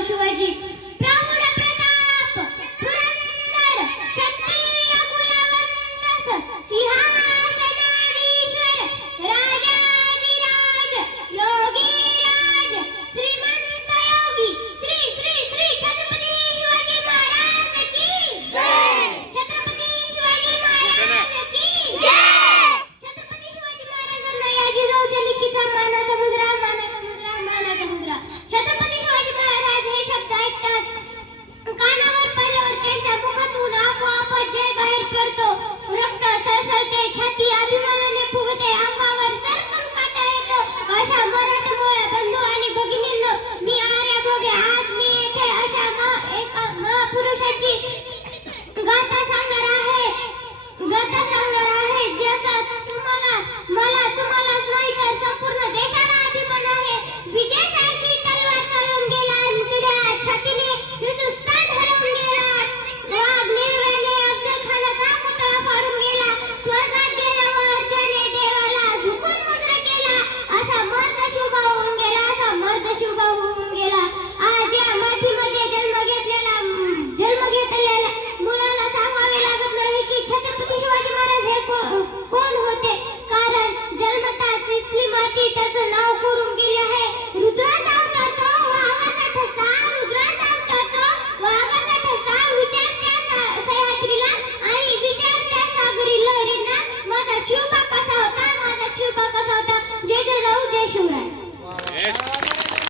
Shivaji.